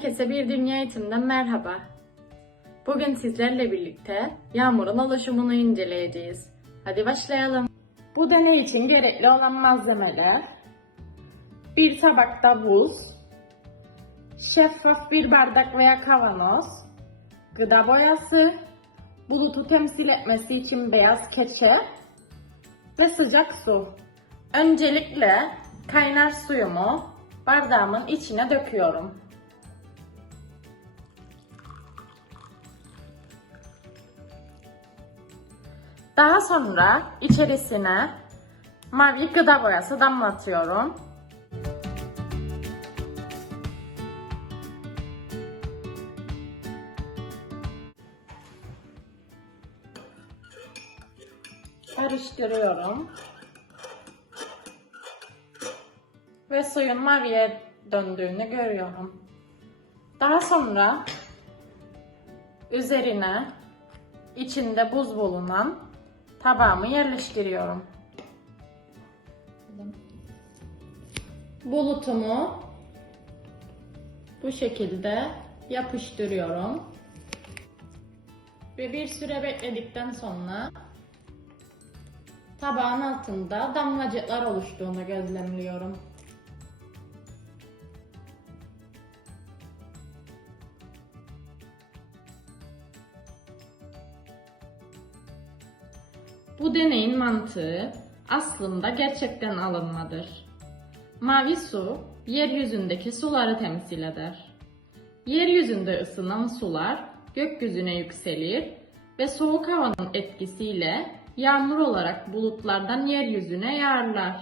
Herkese bir dünya eğitimden merhaba. Bugün sizlerle birlikte yağmurun oluşumunu inceleyeceğiz. Hadi başlayalım. Bu deney için gerekli olan malzemeler bir tabakta buz, şeffaf bir bardak veya kavanoz, gıda boyası, bulutu temsil etmesi için beyaz keçe ve sıcak su. Öncelikle kaynar suyumu bardağımın içine döküyorum. Daha sonra içerisine mavi gıda boyası damlatıyorum. Karıştırıyorum. Ve suyun maviye döndüğünü görüyorum. Daha sonra üzerine içinde buz bulunan tabağımı yerleştiriyorum. Bulutumu bu şekilde yapıştırıyorum. Ve bir süre bekledikten sonra tabağın altında damlacıklar oluştuğunu gözlemliyorum. Bu deneyin mantığı aslında gerçekten alınmadır. Mavi su, yeryüzündeki suları temsil eder. Yeryüzünde ısınan sular gökyüzüne yükselir ve soğuk havanın etkisiyle yağmur olarak bulutlardan yeryüzüne yağarlar.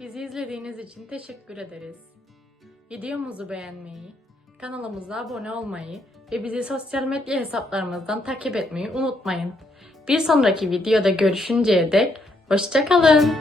Bizi izlediğiniz için teşekkür ederiz. Videomuzu beğenmeyi, kanalımıza abone olmayı ve bizi sosyal medya hesaplarımızdan takip etmeyi unutmayın. Bir sonraki videoda görüşünceye dek hoşçakalın.